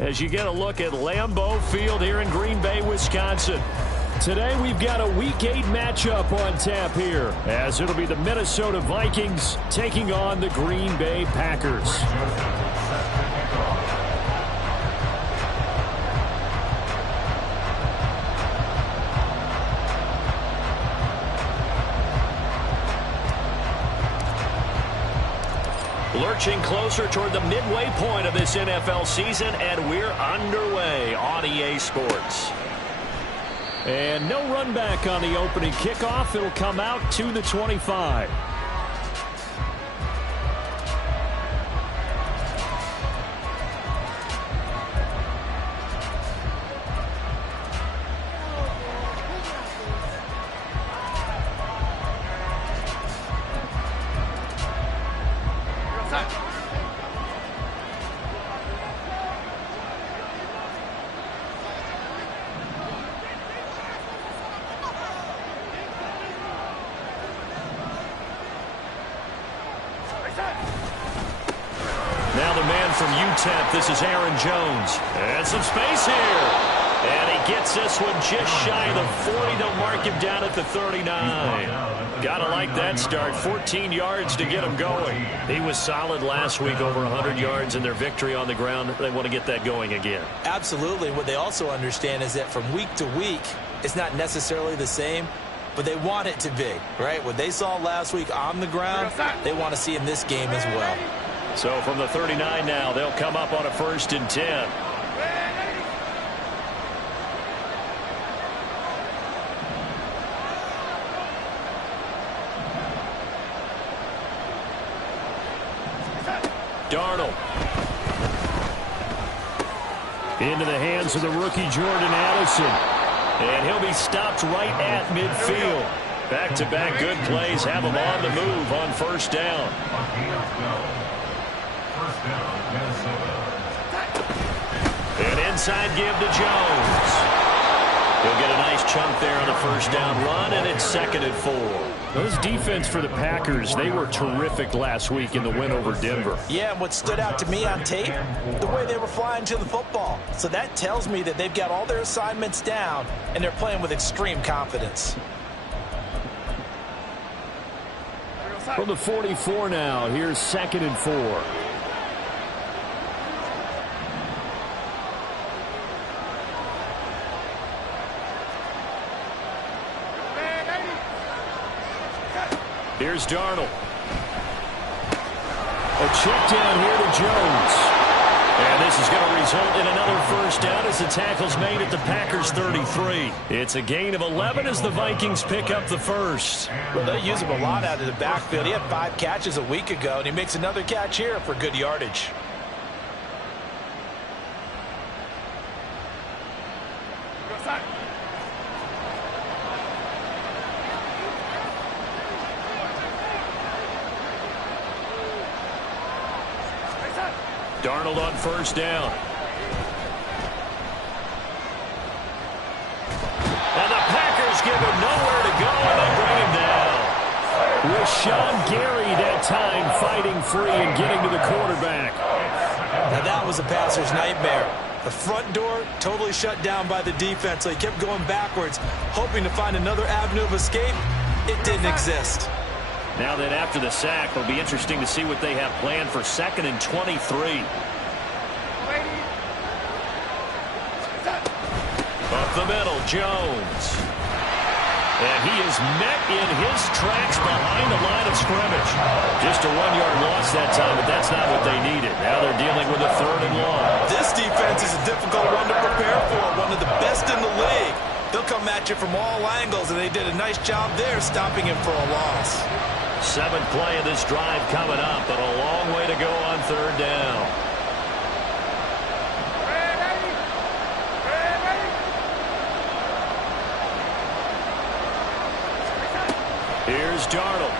As you get a look at Lambeau Field here in Green Bay, Wisconsin. Today we've got a Week 8 matchup on tap here, as it'll be the Minnesota Vikings taking on the Green Bay Packers. Lurching closer toward the midway point of this NFL season, and we're underway on EA Sports. And no run back on the opening kickoff. It'll come out to the 25. Now the man from UTEP, this is Aaron Jones. And some space here. And he gets this one just shy of the 40. They'll mark him down at the 39. Gotta like that start. 14 yards to get him going. He was solid last week, over 100 yards in their victory on the ground. They want to get that going again. Absolutely. What they also understand is that from week to week, it's not necessarily the same, but they want it to be, right? What they saw last week on the ground, they want to see in this game as well. So from the 39 now, they'll come up on a 1st and 10. Darnold. Into the hands of the rookie Jordan Addison. And he'll be stopped right at midfield. Back-to-back good plays have him on the move on 1st down. An inside give to Jones. He'll get a nice chunk there on the 1st down run, and it's 2nd and 4. Those defense for the Packers, they were terrific last week in the win over Denver. Yeah, and what stood out to me on tape, the way they were flying to the football. So that tells me that they've got all their assignments down, and they're playing with extreme confidence. From the 44 now, here's 2nd and 4. Here's Darnold. A check down here to Jones. And this is going to result in another 1st down as the tackle's made at the Packers' 33. It's a gain of 11 as the Vikings pick up the 1st. Well, they use him a lot out of the backfield. He had 5 catches a week ago, and he makes another catch here for good yardage. Darnold on 1st down. And the Packers give him nowhere to go, and they bring him down. With Sean Gary that time fighting free and getting to the quarterback. Now that was a passer's nightmare. The front door totally shut down by the defense, so he kept going backwards, hoping to find another avenue of escape. It didn't exist. Now that after the sack, it'll be interesting to see what they have planned for 2nd and 23. Up the middle, Jones. And he is met in his tracks behind the line of scrimmage. Just a 1-yard loss that time, but that's not what they needed. Now they're dealing with a 3rd and long. This defense is a difficult one to prepare for, one of the best in the league. They'll come at you from all angles, and they did a nice job there stopping him for a loss. 7th play of this drive coming up, but a long way to go on 3rd down. Here's Darnold.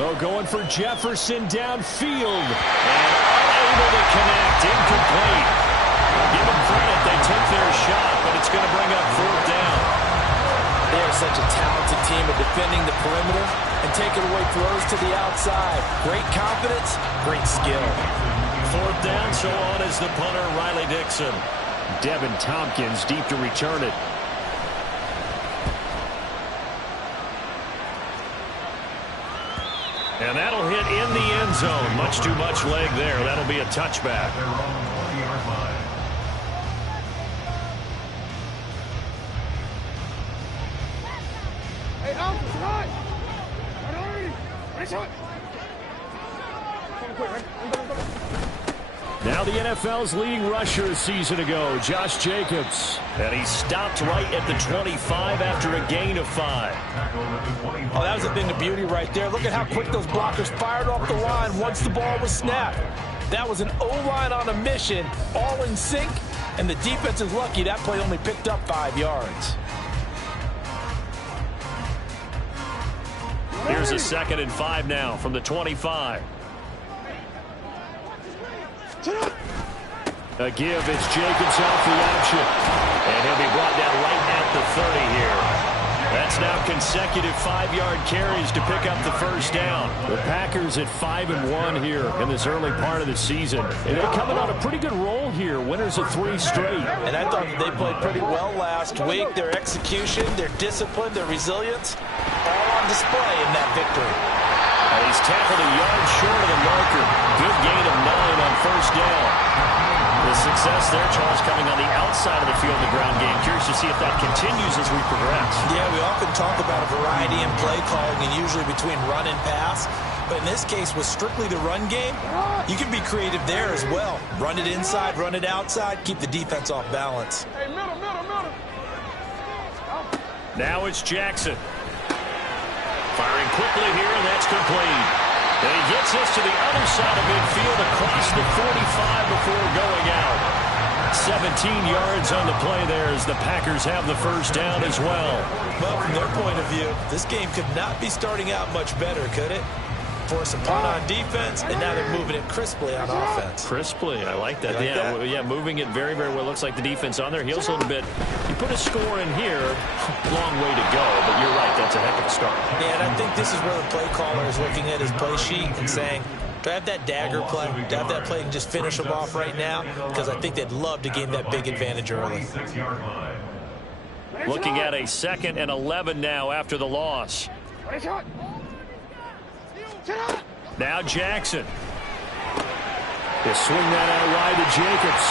Oh, going for Jefferson downfield. And unable to connect. Incomplete. Give them credit. They took their shot, but it's going to bring up 4th down. They are such a talented team at defending the perimeter and taking away throws to the outside. Great confidence, great skill. 4th down, so on is the punter, Riley Dixon. Devin Tompkins deep to return it. And that'll hit in the end zone. Much too much leg there. That'll be a touchback. Now the NFL's leading rusher a season ago, Josh Jacobs. And he stopped right at the 25 after a gain of 5. Oh, that was a thing of beauty right there. Look at how quick those blockers fired off the line once the ball was snapped. That was an O-line on a mission, all in sync, and the defense is lucky that play only picked up 5 yards. Here's a 2nd and 5 now from the 25. A give, it's Jacobs off the option. And he'll be brought down right at the 30 here. That's now consecutive 5-yard carries to pick up the first down. The Packers at 5-1 here in this early part of the season. And they're coming on a pretty good roll here. Winners of 3 straight. And I thought that they played pretty well last week. Their execution, their discipline, their resilience, all on display in that victory. He's tackled a yard short of the marker. Good gain of 9 on first down. The success there, Charles, coming on the outside of the field, the ground game. Curious to see if that continues as we progress. Yeah, we often talk about a variety in play calling and usually between run and pass. But in this case, with strictly the run game, you can be creative there as well. Run it inside, run it outside, keep the defense off balance. Hey, middle. Now it's Jackson. Firing quickly here, and that's complete. And he gets this to the other side of midfield across the 45 before going out. 17 yards on the play there as the Packers have the first down as well. Well, from their point of view, this game could not be starting out much better, could it? Force a punt on defense, and now they're moving it crisply on offense. Crisply, I like that. You like that? Yeah, moving it very, very well. Looks like the defense on their heels a little bit. You put a score in here, long way to go, but you're right, that's a heck of a start. Yeah, and I think this is where the play caller is looking at his play sheet and saying, do I have that dagger play? Do I have that play and just finish them off right now? Because I think they'd love to gain that big advantage early. Looking at a 2nd and 11 now after the loss. Now Jackson. They swing that out wide to Jacobs.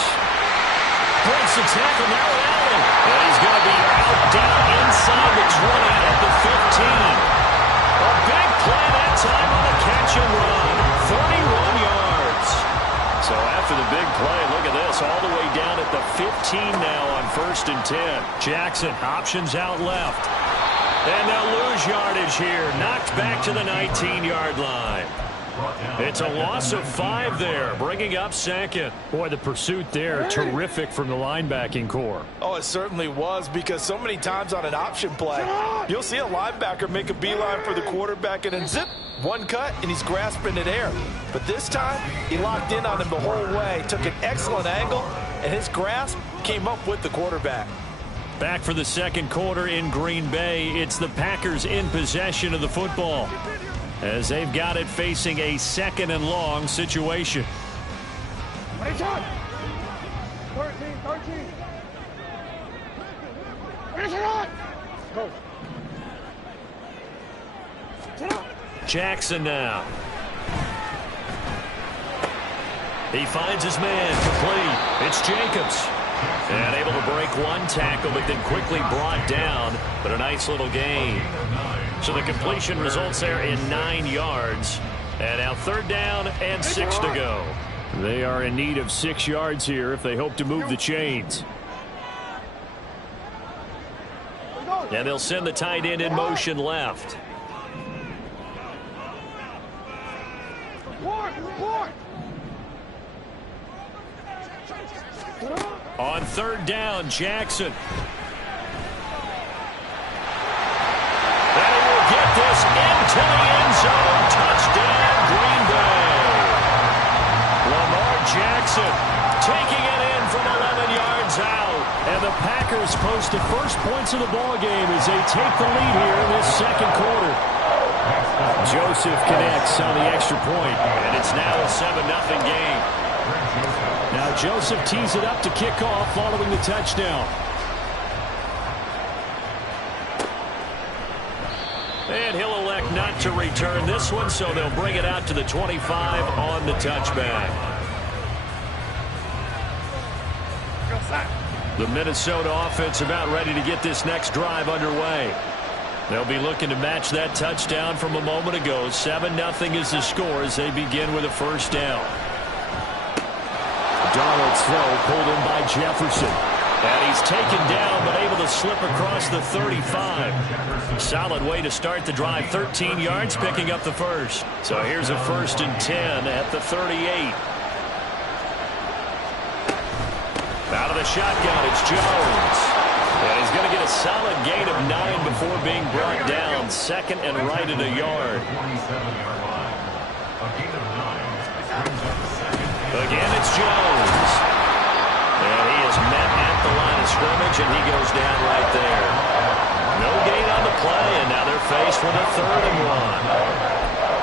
Breaks the tackle now at Allen. And he's going to be out down inside the 20 at the 15. A big play that time on the catch and run. 31 yards. So after the big play, look at this. All the way down at the 15 now on 1st and 10. Jackson options out left. And they'll lose yardage here. Knocked back to the 19-yard line. It's a loss of 5 there, bringing up 2nd. Boy, the pursuit there, terrific from the linebacking core. Oh, it certainly was, because so many times on an option play, you'll see a linebacker make a beeline for the quarterback and then zip, one cut, and he's grasping at air. But this time, he locked in on him the whole way, took an excellent angle, and his grasp came up with the quarterback. Back for the 2nd quarter in Green Bay. It's the Packers in possession of the football as they've got it facing a 2nd and long situation. 13. Go. Jackson now. He finds his man complete. It's Jacobs. And able to break one tackle, but then quickly brought down. But a nice little gain. So the completion results there in 9 yards. And now 3rd down and 6 to go. They are in need of 6 yards here if they hope to move the chains. And they'll send the tight end in motion left. On 3rd down, Jackson. And he will get this into the end zone. Touchdown, Green Bay. Lamar Jackson taking it in from 11 yards out. And the Packers post the first points of the ball game as they take the lead here in this 2nd quarter. Joseph connects on the extra point. And it's now a 7-0 game. Now Joseph tees it up to kick off following the touchdown. And he'll elect not to return this one, so they'll bring it out to the 25 on the touchback. The Minnesota offense about ready to get this next drive underway. They'll be looking to match that touchdown from a moment ago. 7-0 is the score as they begin with a first down. Darnold's throw pulled in by Jefferson. And he's taken down but able to slip across the 35. Solid way to start the drive. 13 yards, picking up the first. So here's a 1st and 10 at the 38. Out of the shotgun, it's Jones. And he's going to get a solid gain of 9 before being brought down. 2nd and right at a yard. Again, it's Jones. And he is met at the line of scrimmage, and he goes down right there. No gain on the play, and now they're faced with a 3rd and 1.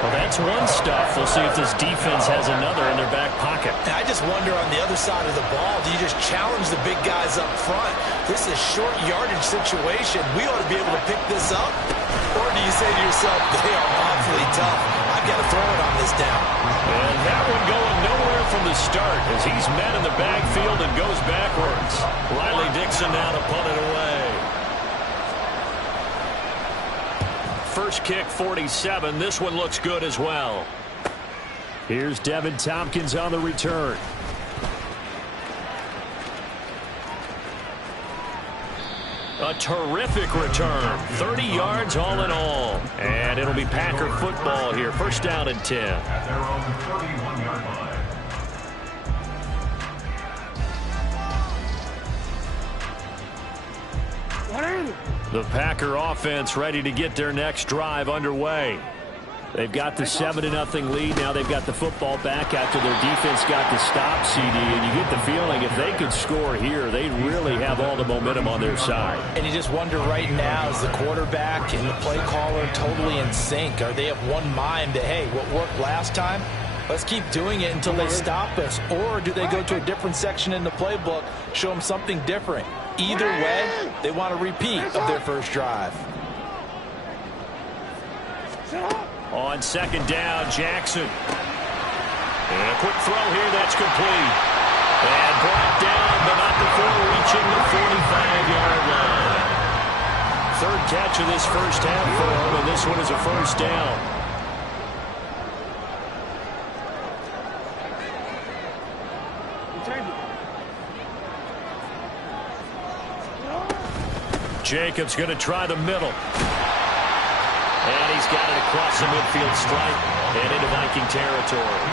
Well, that's one stuff. We'll see if this defense has another in their back pocket. I just wonder on the other side of the ball, do you just challenge the big guys up front? This is a short yardage situation. We ought to be able to pick this up. Or do you say to yourself, they are awfully tough. I've got to throw it on this down. And that one going nowhere from the start as he's met in the backfield and goes backwards. Riley Dixon now to punt it away. First kick, 47. This one looks good as well. Here's Devin Tompkins on the return. A terrific return. 30 yards all in all. And it'll be Packer football here. First down and 10. At their own 31-yard line. The Packer offense ready to get their next drive underway. They've got the 7-0 lead. Now they've got the football back after their defense got the stop, CD. And you get the feeling if they could score here, they really have all the momentum on their side. And you just wonder right now, is the quarterback and the play caller totally in sync? Are they of one mind that, hey, what worked last time, let's keep doing it until they stop us? Or do they go to a different section in the playbook, show them something different? Either way, they want a repeat of their first drive. On 2nd down, Jackson. And a quick throw here, that's complete. And brought down, but not before reaching the 45-yard line. 3rd catch of this first half for him, and this one is a first down. Jacobs going to try the middle. And he's got it across the midfield stripe and into Viking territory.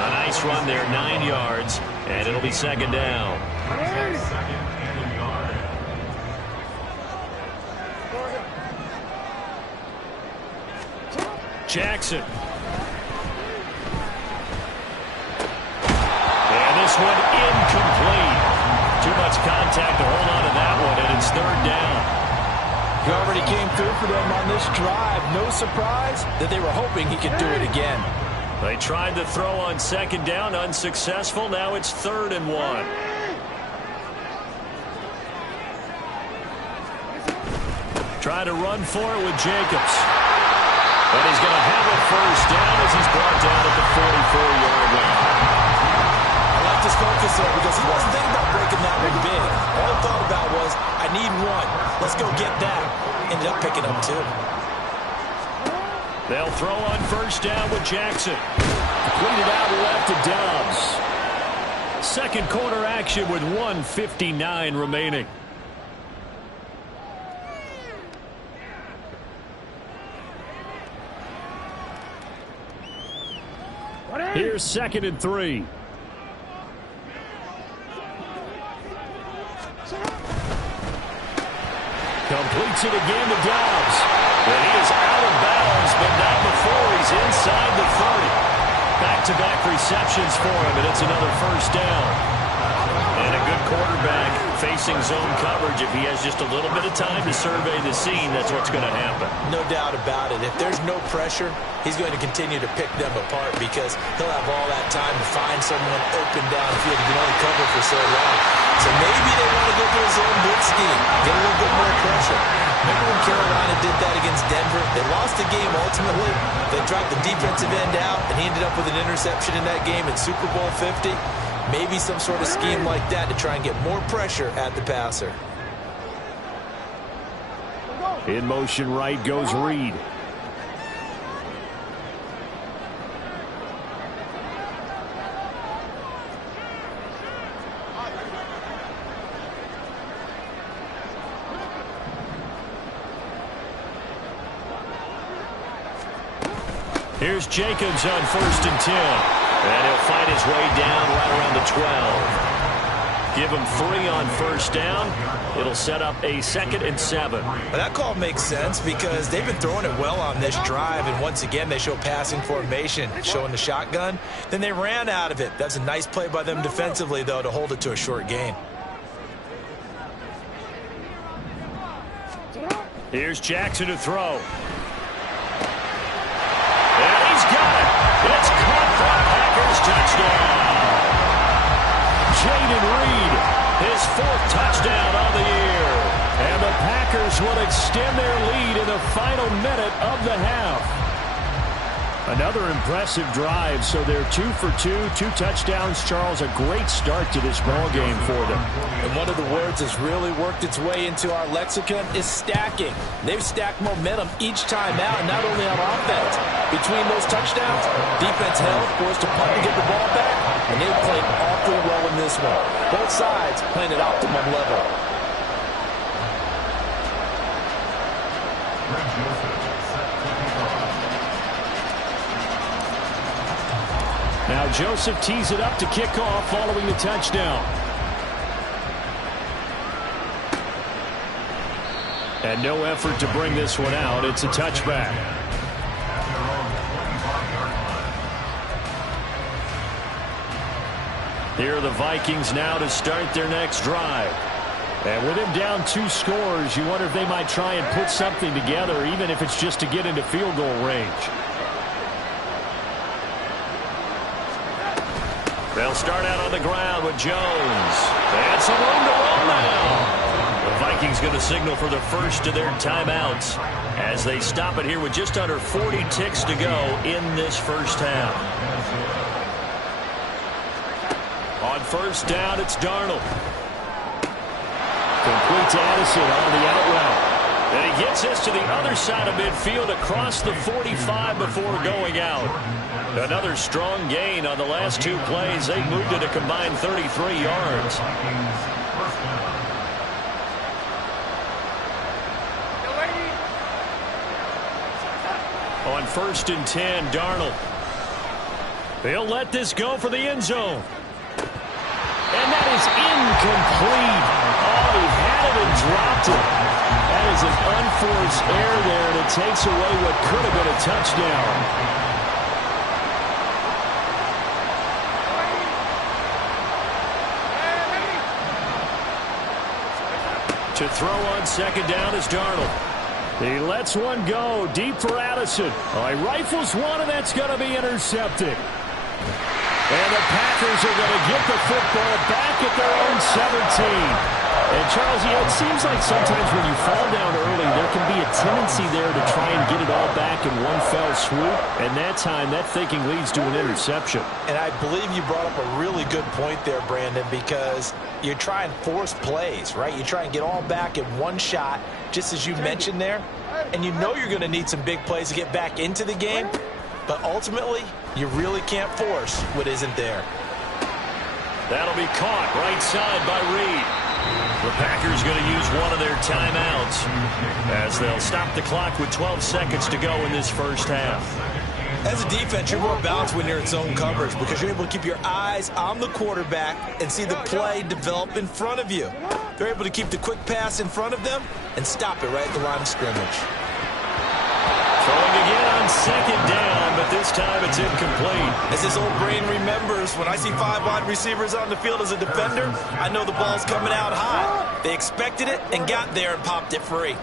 A nice run there, 9 yards, and it'll be 2nd down. Jackson. And this one incomplete. Too much contact to hold on to that one, and it's 3rd down. He already came through for them on this drive. No surprise that they were hoping he could do it again. They tried to throw on 2nd down, unsuccessful. Now it's 3rd and 1. Try to run for it with Jacobs. And he's going to have a first down as he's brought down at the 44-yard line. I like his focus there because he wasn't thinking about breaking that one big. All he thought about was, I need one. Let's go get that. Ended up picking up 2. They'll throw on 1st down with Jackson. Completed out left to Dobbs. 2nd quarter action with 1:59 remaining. Here's 2nd and 3. Completes it again to Dobbs. And he is out of bounds, but not before he's inside the 30. Back-to-back receptions for him, and it's another first down. And a good quarterback facing zone coverage, if he has just a little bit of time to survey the scene, that's what's going to happen. No doubt about it. If there's no pressure, he's going to continue to pick them apart because he'll have all that time to find someone open downfield. He can only cover for so long. So maybe they want to go to a zone blitz scheme, get a little bit more pressure. Remember when Carolina did that against Denver? They lost the game ultimately. They dropped the defensive end out, and he ended up with an interception in that game in Super Bowl 50. Maybe some sort of scheme like that to try and get more pressure at the passer. In motion right goes Reed. Here's Jacobs on 1st and 10. And he'll fight his way down right around the 12. Give him 3 on 1st down. It'll set up a 2nd and 7. Well, that call makes sense because they've been throwing it well on this drive, and once again they show passing formation, showing the shotgun. Then they ran out of it. That's a nice play by them defensively, though, to hold it to a short gain. Here's Jackson to throw. And he's got it. It's caught for a Packers touchdown. Jaden Reed, his 4th touchdown on the year. And the Packers will extend their lead in the final minute of the half. Another impressive drive, so they're 2 for 2, 2 touchdowns. Charles, a great start to this ball game for them. And one of the words that's really worked its way into our lexicon is stacking. They've stacked momentum each time out, and not only on offense. Between those touchdowns, defense held, forced to punt to get the ball back, and they played awfully well in this one. Both sides playing at optimum level. Now Joseph tees it up to kick off following the touchdown. And no effort to bring this one out. It's a touchback. Here are the Vikings now to start their next drive. And with him down 2 scores, you wonder if they might try and put something together, even if it's just to get into field goal range. They'll start out on the ground with Jones. And some room to roll now. The Vikings going to signal for the first of their timeouts as they stop it here with just under 40 ticks to go in this first half. On 1st down, it's Darnold. Complete to Addison on the out route. And he gets this to the other side of midfield across the 45 before going out. Another strong gain on the last 2 plays. They moved it a combined 33 yards. On 1st and 10, Darnold. They'll let this go for the end zone. And that is incomplete. Oh, he had it and dropped it. That is an unforced error there, and it takes away what could have been a touchdown. To throw on 2nd down is Darnold. He lets one go deep for Addison. Oh, he rifles one, and that's going to be intercepted. And the Packers are going to get the football back at their own 17. And, Charles, it seems like sometimes when you fall down early, there can be a tendency there to try and get it all back in one fell swoop. And that time, that thinking leads to an interception. And I believe you brought up a really good point there, Brandon, because you try and force plays, right? You try and get all back in one shot, just as you mentioned there. And you know you're going to need some big plays to get back into the game. But ultimately, you really can't force what isn't there. That'll be caught right side by Reed. The Packers going to use one of their timeouts as they'll stop the clock with 12 seconds to go in this first half. As a defense, you're more balanced when you're in zone coverage because you're able to keep your eyes on the quarterback and see the play develop in front of you. They're able to keep the quick pass in front of them and stop it right at the line of scrimmage. Throwing again on 2nd down, but this time it's incomplete. As his old brain remembers, when I see 5 wide receivers on the field as a defender, I know the ball's coming out high. They expected it and got there and popped it free.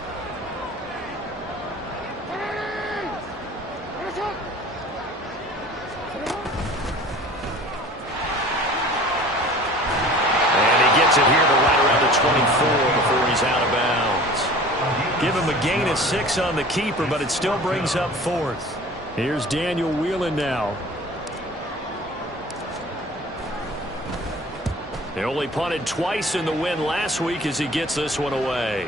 It here to right around the 24 before he's out of bounds. Give him a gain of 6 on the keeper, but it still brings up 4th. Here's Daniel Whelan now. They only punted twice in the win last week as he gets this one away.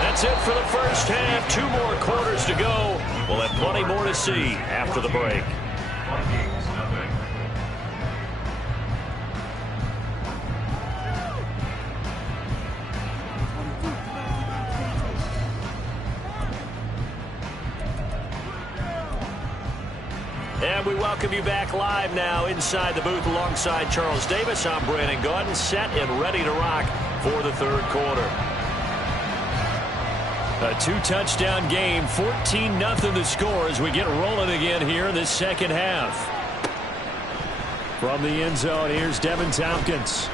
That's it for the first half. 2 more quarters to go. We'll have plenty more to see after the break. And we welcome you back live now inside the booth alongside Charles Davis. I'm Brandon Gaudin, set and ready to rock for the third quarter. A 2-touchdown game, 14-0 the score as we get rolling again here in this second half. From the end zone, here's Devin Tompkins.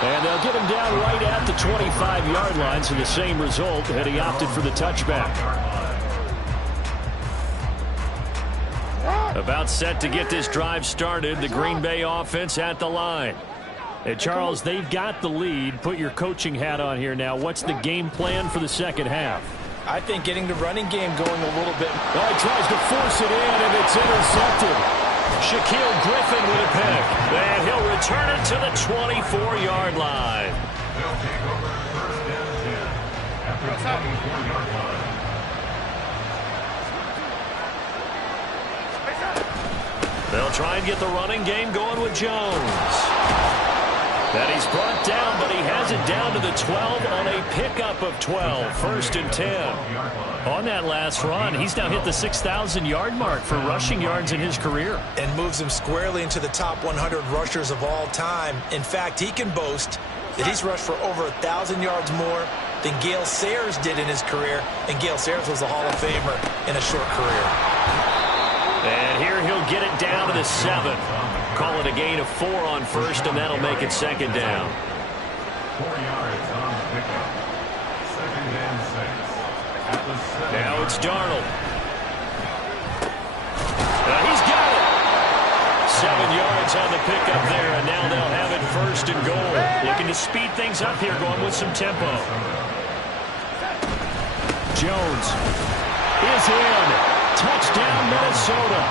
And they'll get him down right at the 25-yard line, so the same result, and he opted for the touchback. About set to get this drive started, the Green Bay offense at the line. Hey, Charles, they've got the lead. Put your coaching hat on here now. What's the game plan for the second half? I think getting the running game going a little bit. Oh, he tries to force it in, and it's intercepted. Shaquille Griffin with a pick. And he'll return it to the 24-yard line. They'll take over first and 10 after the 24-yard line. They'll try and get the running game going with Jones. And he's brought down, but he has it down to the 12 on a pickup of 12. 1st and 10. On that last run, he's now hit the 6,000-yard mark for rushing yards in his career. And moves him squarely into the top 100 rushers of all time. In fact, he can boast that he's rushed for over 1,000 yards more than Gale Sayers did in his career. And Gale Sayers was a Hall of Famer in a short career. And here he'll get it down to the 7. Call it a gain of 4 on 1st, and that'll make it 2nd down. 4 yards on the pickup. 2nd and 6. At the 7. Now it's Darnold. He's got it. 7 yards on the pickup there, and now they'll have it 1st and goal. Looking to speed things up here, going with some tempo. Jones is in. Touchdown, Minnesota.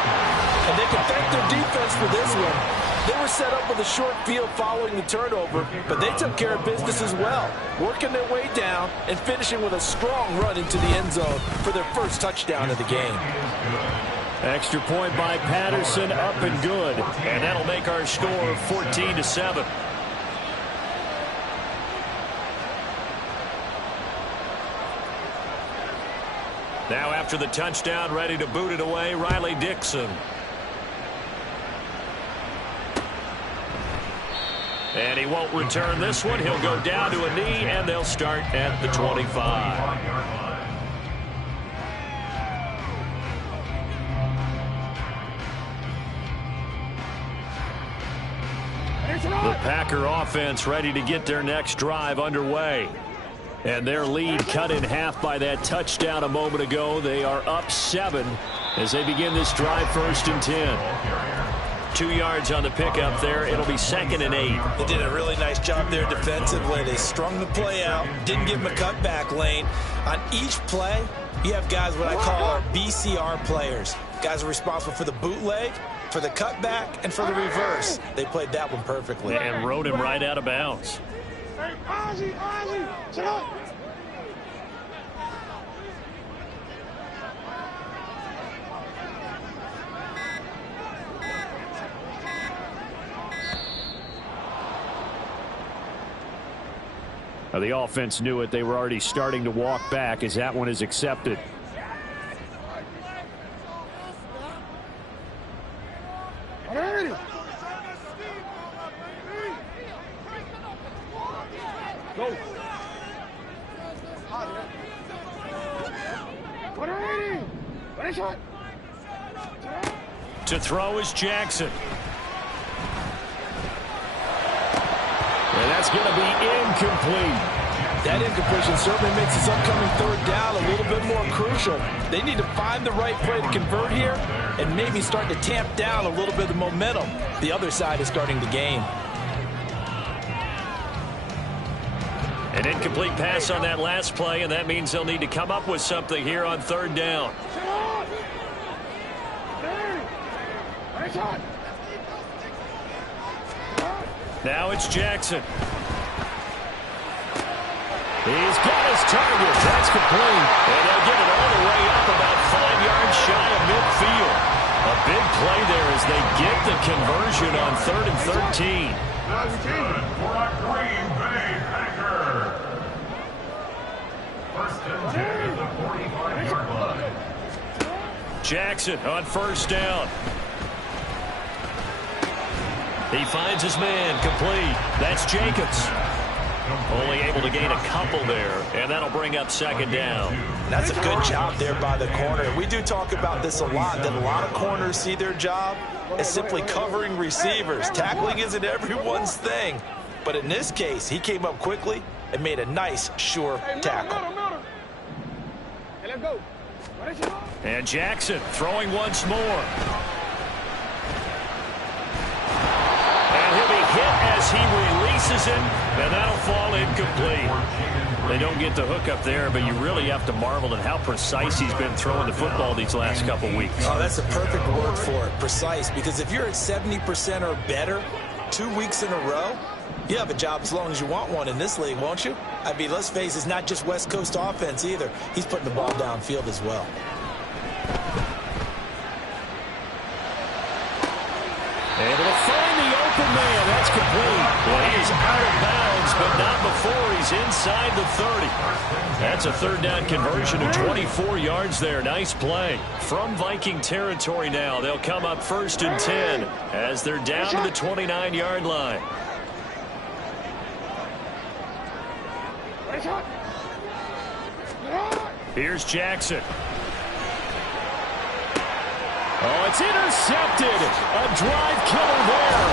And they can thank their defense for this one. They were set up with a short field following the turnover, but they took care of business as well, working their way down and finishing with a strong run into the end zone for their first touchdown of the game. Extra point by Patterson, up and good. And that'll make our score 14-7. Now after the touchdown, ready to boot it away, Riley Dixon. And he won't return this one. He'll go down to a knee, and they'll start at the 25. The Packer offense ready to get their next drive underway. And their lead cut in half by that touchdown a moment ago. They are up 7 as they begin this drive 1st and 10. 2 yards on the pickup there. It'll be 2nd and 8. They did a really nice job there defensively. They strung the play out, didn't give him a cutback lane. On each play, you have guys what I call our BCR players. Guys are responsible for the bootleg, for the cutback, and for the reverse. They played that one perfectly. And rode him right out of bounds. Now the offense knew it. They were already starting to walk back as that one is accepted. Go. To throw is Jackson. And that's going to be incomplete. That incompletion certainly makes this upcoming third down a little bit more crucial. They need to find the right play to convert here and maybe start to tamp down a little bit of momentum the other side is starting to gain. An incomplete pass on that last play, and that means they'll need to come up with something here on third down. Now it's Jackson. He's got his target. That's complete. And they'll get it all the way up about 5 yards shy of midfield. A big play there as they get the conversion on 3rd and 13. That's good for a Green Bay Packer. First and 10 at the 45-yard line. Jackson on first down. He finds his man, complete. That's Jacobs. Only able to gain a couple there, and that'll bring up second down. That's a good job there by the corner. We do talk about this a lot, that a lot of corners see their job as simply covering receivers. Tackling isn't everyone's thing. But in this case, he came up quickly and made a nice, sure tackle. And Jackson throwing once more. He'll be hit as he releases him, and that'll fall incomplete. They don't get the hook up there, but you really have to marvel at how precise he's been throwing the football these last couple weeks. Oh, that's a perfect word for it, precise, because if you're at 70% or better 2 weeks in a row, you have a job as long as you want one in this league, won't you? I mean, let's face it, it's not just West Coast offense either. He's putting the ball downfield as well. Able to find the open man. That's complete. Well, he is out of bounds, but not before he's inside the 30. That's a third down conversion of 24 yards there. Nice play. From Viking territory now, they'll come up 1st and 10 as they're down to the 29-yard line. Here's Jackson. Oh, it's intercepted. A drive killer there.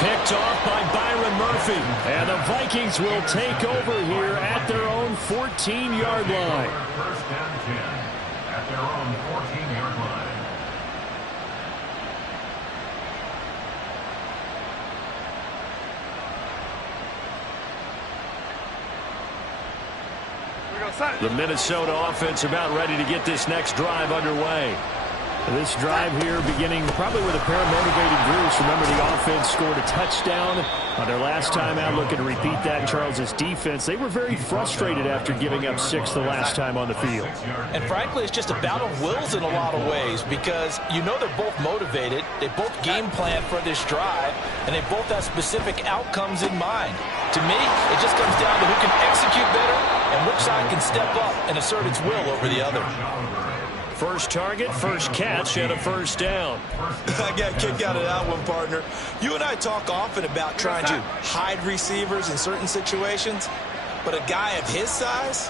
Picked off by Byron Murphy. And the Vikings will take over here at their own 14-yard line. First and 10 at their own 14-yard line. The Minnesota offense about ready to get this next drive underway. This drive here beginning probably with a pair of motivated groups. Remember, the offense scored a touchdown on their last time out. Looking to repeat that. Charles's defense, they were very frustrated after giving up 6 the last time on the field. And frankly, it's just a battle of wills in a lot of ways because you know they're both motivated. They both game plan for this drive, and they both have specific outcomes in mind. To me, it just comes down to who can execute better and which side can step up and assert its will over the other. First target, first catch, and a first down. I got a kick out of that one, partner. You and I talk often about trying to hide receivers in certain situations, but a guy of his size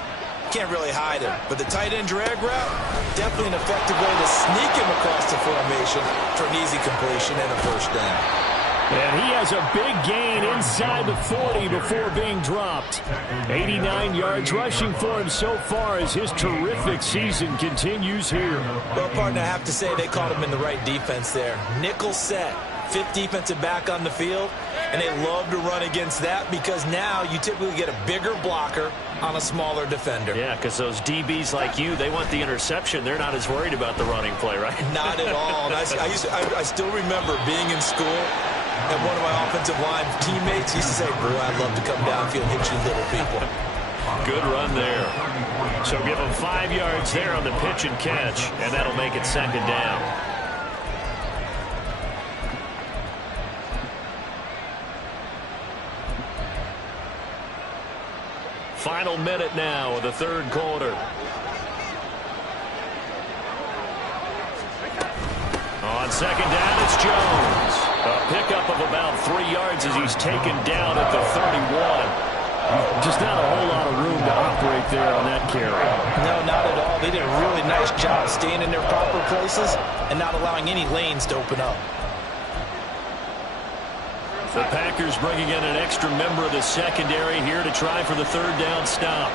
can't really hide him. But the tight end drag route, definitely an effective way to sneak him across the formation for an easy completion and a first down. And he has a big gain inside the 40 before being dropped. 89 yards rushing for him so far as his terrific season continues here. Well, partner, I have to say they caught him in the right defense there. Nickel set, 5th defensive back on the field, and they love to run against that because now you typically get a bigger blocker on a smaller defender. Yeah, because those DBs like you, they want the interception. They're not as worried about the running play, right? Not at all. And I still remember being in school, and one of my offensive line teammates used to say, boy, I'd love to come downfield and hit you little people. Good run there. So give him 5 yards there on the pitch and catch, and that'll make it second down. Final minute now of the third quarter. On second down, it's Jones. A pickup of about 3 yards as he's taken down at the 31. Just not a whole lot of room to operate there on that carry. No, not at all. They did a really nice job staying in their proper places and not allowing any lanes to open up. The Packers bringing in an extra member of the secondary here to try for the third down stop.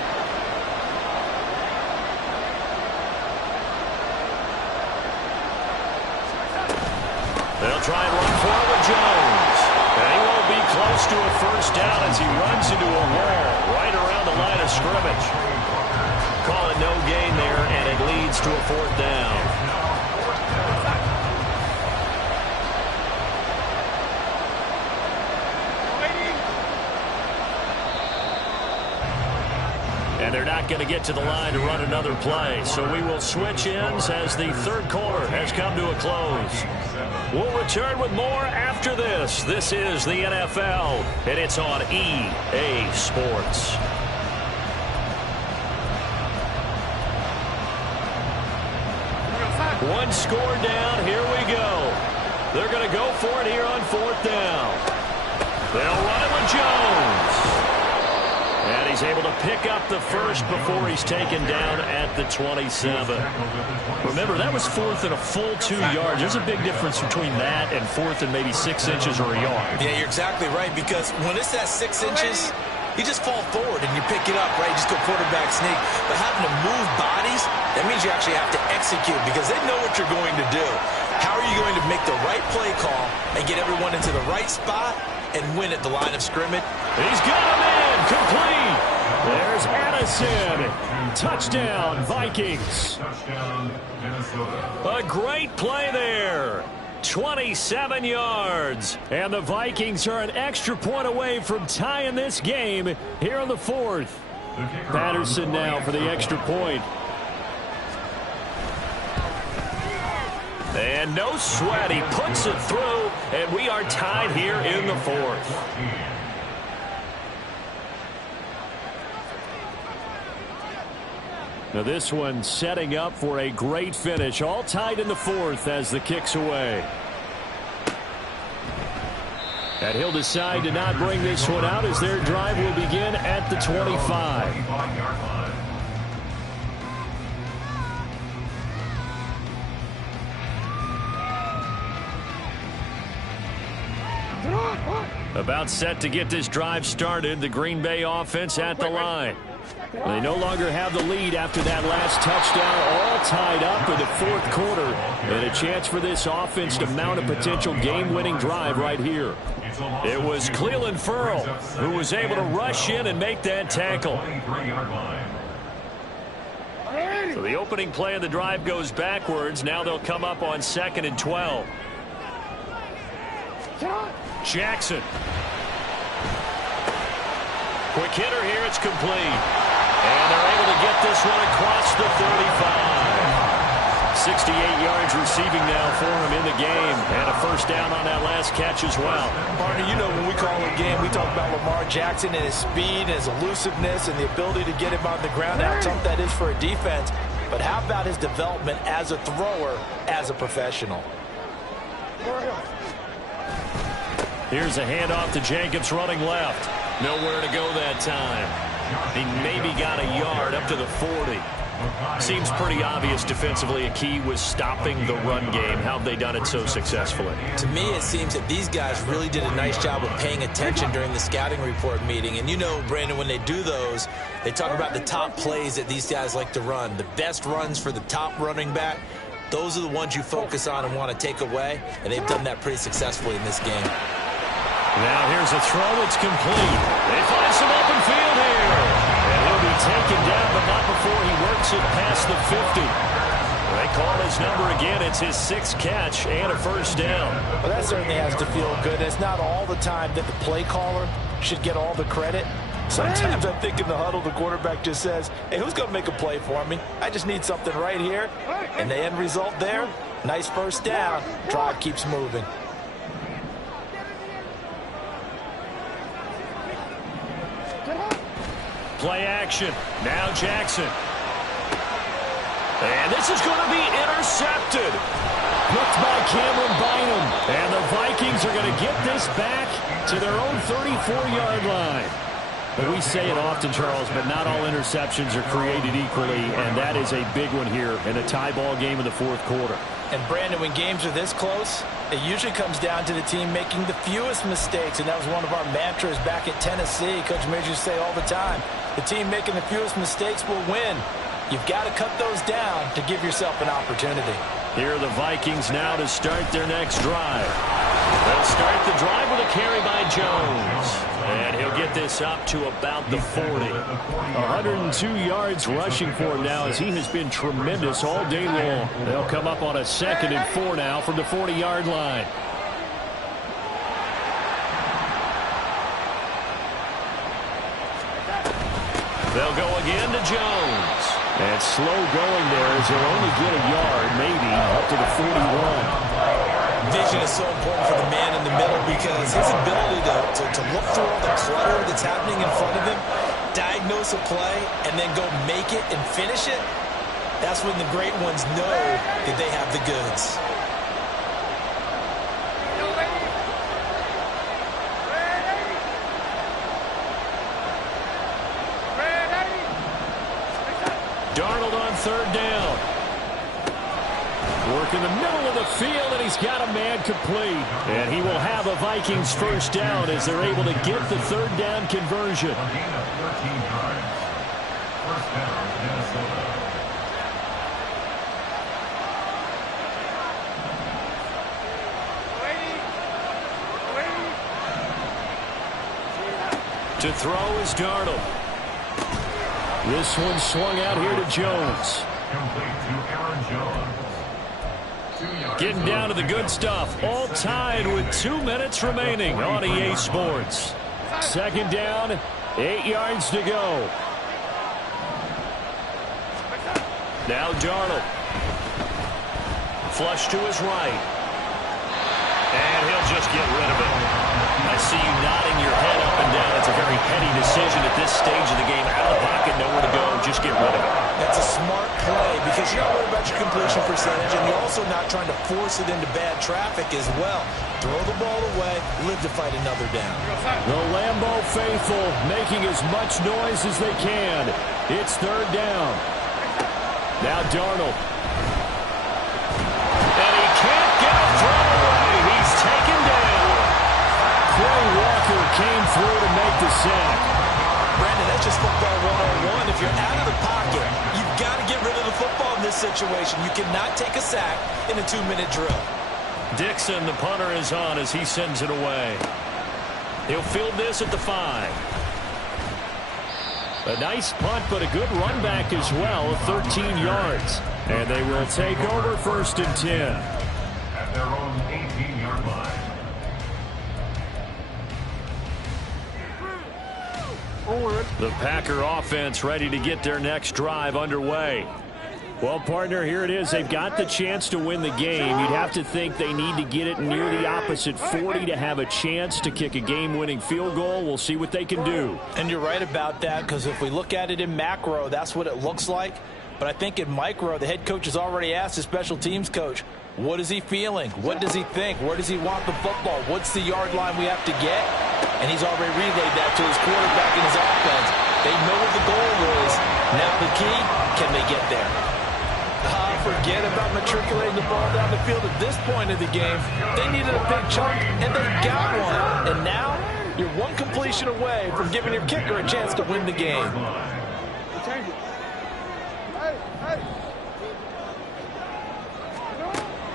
They'll try and run forward Jones. And he won't be close to a first down as he runs into a wall right around the line of scrimmage. Call it no gain there, and it leads to a fourth down. And they're not going to get to the line to run another play. So we will switch ends as the third quarter has come to a close. We'll return with more after this. This is the NFL, and it's on EA Sports. One score down. Here we go. They're going to go for it here on fourth down. They'll run it with Jones. And he's able to pick up the first before he's taken down at the 27. Remember, that was fourth and a full 2 yards. There's a big difference between that and fourth and maybe 6 inches or a yard. Yeah, you're exactly right, because when it's at 6 inches, you just fall forward and you pick it up, right? You just go quarterback sneak. But having to move bodies, that means you actually have to execute because they know what you're going to do. How are you going to make the right play call and get everyone into the right spot and win at the line of scrimmage? He's got him in. Complete. There's Addison. Touchdown, Vikings. Touchdown, Minnesota. A great play there. 27 yards. And the Vikings are an extra point away from tying this game here on the fourth. Patterson now for the extra point. And no sweat. He puts it through, and we are tied here in the fourth. Now this one setting up for a great finish. All tied in the fourth as the kick's away. And he'll decide to not bring this one out as their drive will begin at the 25. About set to get this drive started. The Green Bay offense at the line. They no longer have the lead after that last touchdown, all tied up in the fourth quarter. And a chance for this offense to mount a potential game-winning drive right here. It was Clelin Ferrell who was able to rush in and make that tackle. So the opening play of the drive goes backwards. Now they'll come up on 2nd and 12. Jackson. Quick hitter here. It's complete. And they're able to get this one across the 35. 68 yards receiving now for him in the game. And a first down on that last catch as well. Partner, you know when we call a game, we talk about Lamar Jackson and his speed and his elusiveness and the ability to get him on the ground, how tough that is for a defense. But how about his development as a thrower, as a professional? Here's a handoff to Jacobs running left. Nowhere to go that time. He maybe got a yard up to the 40. Seems pretty obvious defensively a key was stopping the run game. How have they done it so successfully? To me, it seems that these guys really did a nice job of paying attention during the scouting report meeting. And you know, Brandon, when they do those, they talk about the top plays that these guys like to run. The best runs for the top running back, those are the ones you focus on and want to take away. And they've done that pretty successfully in this game. Now here's a throw. It's complete. They find some open field here. And he'll be taken down, but not before he works it past the 50. They call his number again. It's his 6th catch and a first down. Well, that certainly has to feel good. It's not all the time that the play caller should get all the credit. Sometimes I think in the huddle, the quarterback just says, hey, who's going to make a play for me? I just need something right here. And the end result there, nice first down. Drive keeps moving. Play action. Now Jackson. And this is going to be intercepted. Picked by Cameron Bynum. And the Vikings are going to get this back to their own 34-yard line. But we say it often, Charles, but not all interceptions are created equally, and that is a big one here in a tie ball game in the fourth quarter. And, Brandon, when games are this close, it usually comes down to the team making the fewest mistakes, and that was one of our mantras back at Tennessee. Coach Majors used to say all the time, the team making the fewest mistakes will win. You've got to cut those down to give yourself an opportunity. Here are the Vikings now to start their next drive. They'll start the drive with a carry by Jones. And he'll get this up to about the 40. 102 yards rushing for him now as he has been tremendous all day long. They'll come up on a 2nd and 4 now from the 40-yard line. They'll go again to Jones. And slow going there as he'll only get a yard, maybe, up to the 41. Vision is so important for the man in the middle because his ability to look through all the clutter that's happening in front of him, diagnose a play, and then go make it and finish it, that's when the great ones know that they have the goods. Darnold on 3rd down. Work in the middle of the field, and he's got a man complete. And he will have a Vikings first down as they're able to get the 3rd down conversion. A gain of 14 yards. First down, Minnesota. To throw is Darnold. This one swung out here to Jones. Complete to Aaron Jones. 2 yards. Getting down to the good stuff. All tied with 2 minutes remaining on EA Sports. 2nd down, 8 yards to go. Now Darnold. Flush to his right. And he'll just get rid of it. I see you nodding your head up and down. It's a very heady decision at this stage of the game. Out of the pocket, nowhere to go. Just get rid of it. That's a smart play because you're not worried about your completion percentage, and you're also not trying to force it into bad traffic as well. Throw the ball away, live to fight another down. The Lambeau faithful making as much noise as they can. It's 3rd down. Now Darnold. And he can't get a throw away. He's taken down. Quay Walker came through to make the sack. Brandon, that's just football 101. If you're out of the pocket, you've got to get rid of the football in this situation. You cannot take a sack in a 2-minute drill. Dixon, the punter, is on as he sends it away. He'll field this at the 5. A nice punt, but a good run back as well, 13 yards. And they will take over 1st and 10. At their own 18-yard line. The Packer offense ready to get their next drive underway. Well, partner, here it is. They've got the chance to win the game. You'd have to think they need to get it near the opposite 40 to have a chance to kick a game-winning field goal. We'll see what they can do. And you're right about that because if we look at it in macro, that's what it looks like. But I think in micro, the head coach has already asked the special teams coach, what is he feeling? What does he think? Where does he want the football? What's the yard line we have to get? And he's already relayed that to his quarterback and his offense. They know what the goal is. Now the key, can they get there? Forget about matriculating the ball down the field at this point of the game. They needed a big chunk, and they got one. And now you're one completion away from giving your kicker a chance to win the game.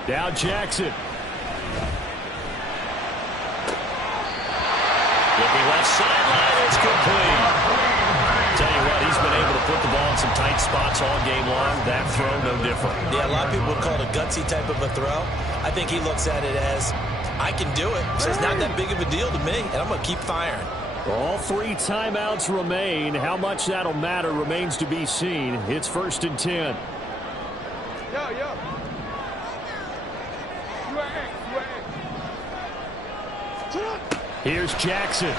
Now Jackson. Looking left sideline, it's complete. Tell you what, he's been able to put the ball in some tight spots all game long. That throw, no different. Yeah, a lot of people would call it a gutsy type of a throw. I think he looks at it as, I can do it, so it's not that big of a deal to me, and I'm going to keep firing. All 3 timeouts remain. How much that'll matter remains to be seen. It's 1st and 10. Here's Jackson.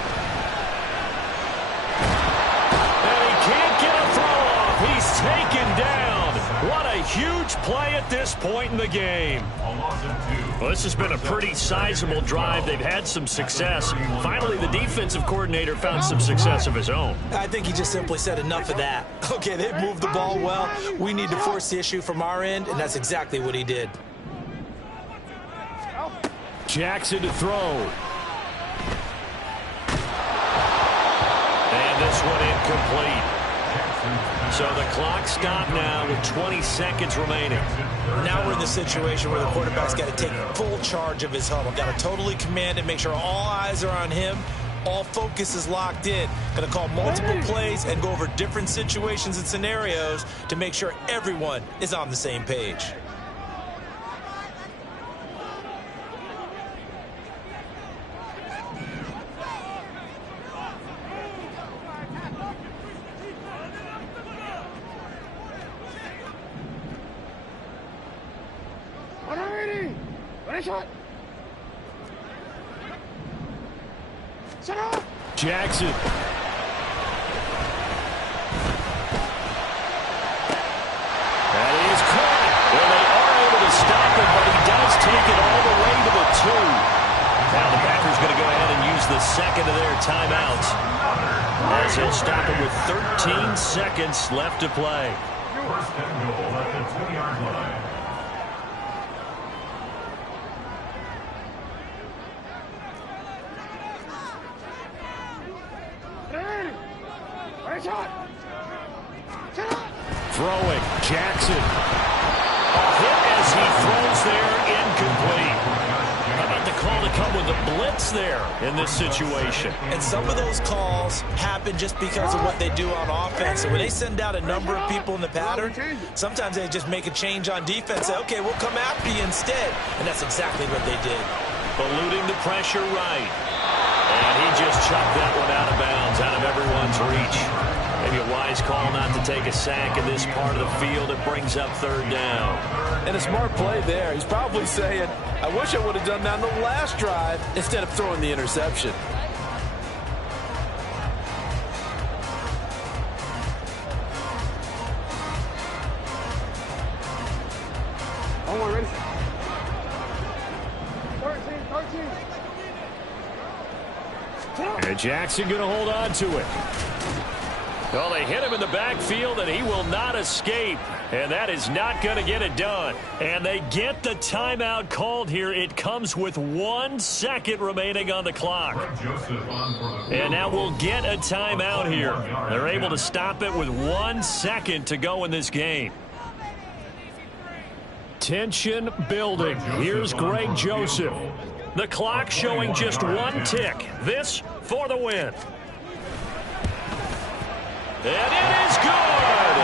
And he can't get a throw off. He's taken down. What a huge play at this point in the game. Well, this has been a pretty sizable drive. They've had some success. Finally, the defensive coordinator found some success of his own. I think he just simply said enough of that. Okay, they've moved the ball well. We need to force the issue from our end, and that's exactly what he did. Jackson to throw. And this one incomplete. So the clock stopped now with 20 seconds remaining. Now we're in the situation where the quarterback's got to take full charge of his huddle. Got to totally command it, make sure all eyes are on him. All focus is locked in. Going to call multiple plays and go over different situations and scenarios to make sure everyone is on the same page. Jackson. That is caught. Well, they are able to stop him, but he does take it all the way to the 2. Now the Packers going to go ahead and use the second of their timeouts, as he'll stop him with 13 seconds left to play. First and goal at the 2-yard line. Throwing. Jackson. A hit as he throws there, incomplete. How about the call to come with a blitz there in this situation? And some of those calls happen just because of what they do on offense. So when they send out a number of people in the pattern, sometimes they just make a change on defense. Say, okay, we'll come after you instead. And that's exactly what they did. Eluding the pressure right. And he just chucked that one out of bounds, out of everyone's reach. Maybe a wise call not to take a sack in this part of the field. It brings up third down. And a smart play there. He's probably saying, I wish I would have done that on the last drive instead of throwing the interception. Oh, ready? 13. And Jackson going to hold on to it. Well, they hit him in the backfield, and he will not escape. And that is not going to get it done. And they get the timeout called here. It comes with 1 second remaining on the clock. And now we'll get a timeout here. They're able to stop it with 1 second to go in this game. Tension building. Here's Greg Joseph. The clock showing just 1 tick. This for the win. And it is good.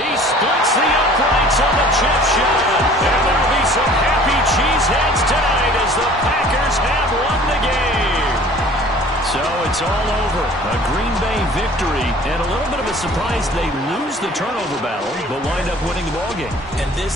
He splits the uprights on the chip shot. And there'll be some happy cheeseheads tonight as the Packers have won the game. So it's all over. A Green Bay victory. And a little bit of a surprise, they lose the turnover battle, but wind up winning the ballgame. And this